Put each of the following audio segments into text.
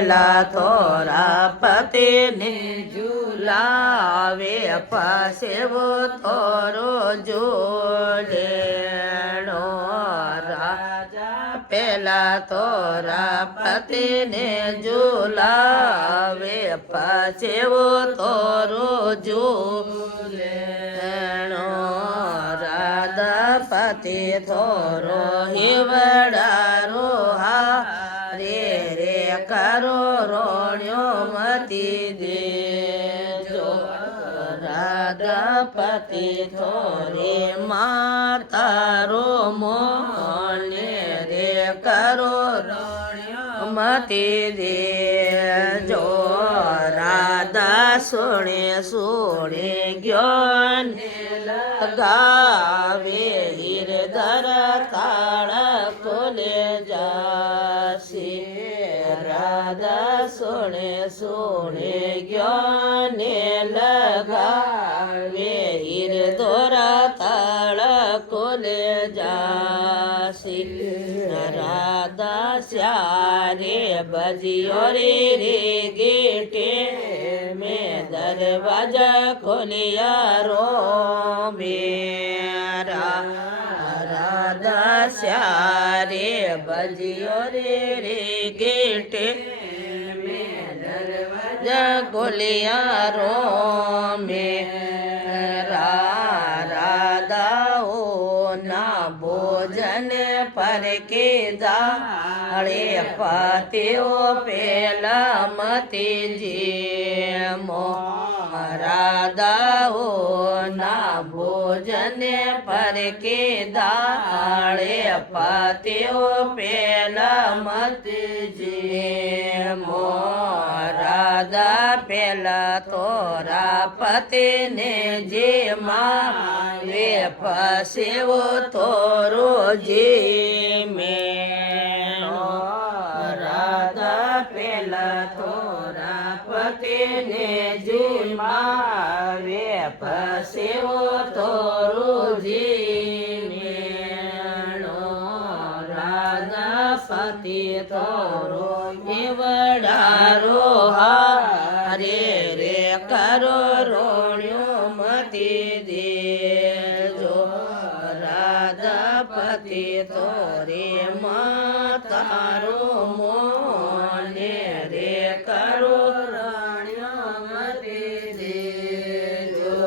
થોરા પતિને ઝુલાવે પાસેવો થોરો જોડેણો રાજા પેલા થોરા પતિને ઝુલાવે પાસેવો થોરો જોડેણો રાધા પતિ થોરો હિવડારો કરો રોણ્યો મતી દેજો રાધાપતિ થોરે માતારો મોને રે કરો રોણ્યો મતી દેજો રાધા સોણે જ્ઞાન લગાવે હિરધર તાળ ખોલે જાસી રાધા સોણે જ્ઞાને લગાવે હિરધોરા તાળ ખોલે જાસી રાધા સ્યારે બજિયો રે ગેટે મેં દરવાજા ખોલિયા રો મેરા રાધા સ્યારે બજિયો રે ગેટે મેં દરવાજા ખોલિયા રો મેરા રાધાઓ ના ભોજન પર કે દાળે પતિઓ પેલા મતી જેમો રાધાઓ ના ભોજન પર કે દાળે પતિઓ પેલા મતી જેમો રાધા પેલા તોરા પતિને જે માવે પસેવો તોરો જે મેણો રાધા પેલા તોરા પતિને જે માવે પસેવો તોરો જે મેણો રાધા પતિ તોરો એવડારો હારે રે કરો રોણ્યો મતી દેજો રાધાપતિ તોરે માતારો મોને રે કરો રોણ્યો મતી દેજો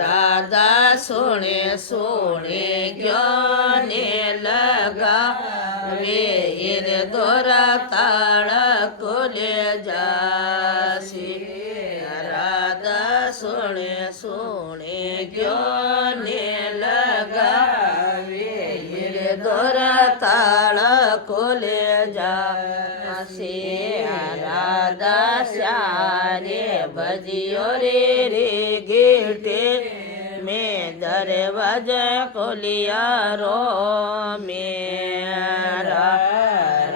રાધા સોણે જ્ઞાને લગાવે દોરા તાળ ખોલે જાસી રાધા સોણે જ્ઞાને લગાવે દોરા તાળ ખોલે જાસી રાધા સ્યારે બજિયો રે ગેટે મેં દરવાજા ખોલિયા રો મેરા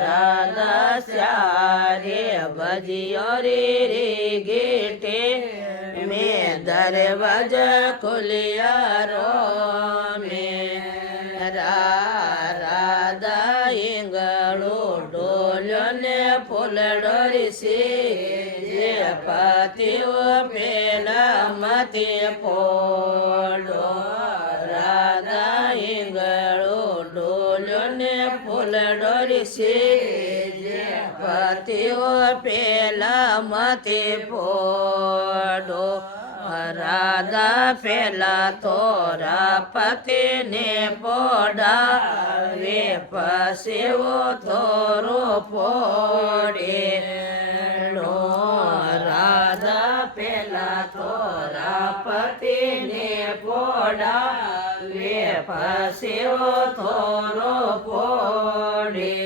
રાધા સ્યારે બજિયો રે ગેટે મેં દરવાજા ખોલિયા રો મેરા રાધા ઈંગળો ડોલ્યો ને ફૂલડો જે પતિઓ પેલા મતે પોડો રાધા ઈંગળો ડોલ્યો ને ફૂલડો જે પતિઓ પેલા મતે પોડો રાધા પેલા તોરા પતિને પોડાવે પસેવો તોરો પોડે રાધા પેલા તોરા પતિને પોડાવે પસેવો તોરો પોડે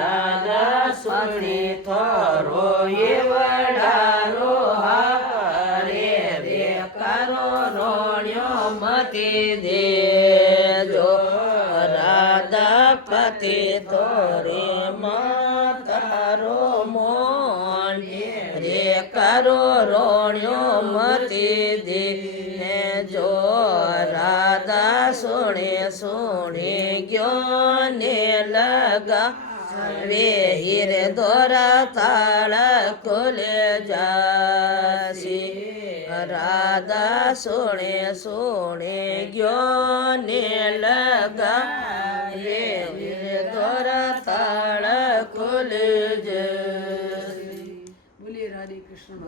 રાધા સ્વરી થોરો એવડારો હારે રે કરો રોણ્યો મતી દેજો રાધાપતિ તોરે માતારો મોન રે કરો રોણ્યો મતી દેજો રાધા સોણે જ્ઞાને લગા રે હીરે દોરા તાળ ખોલે જાસી રાધા સોણે સોણે ગયો ને લગા રે હીરે દોરા તાળ ખોલે જસી બોલીએ રાધે કૃષ્ણ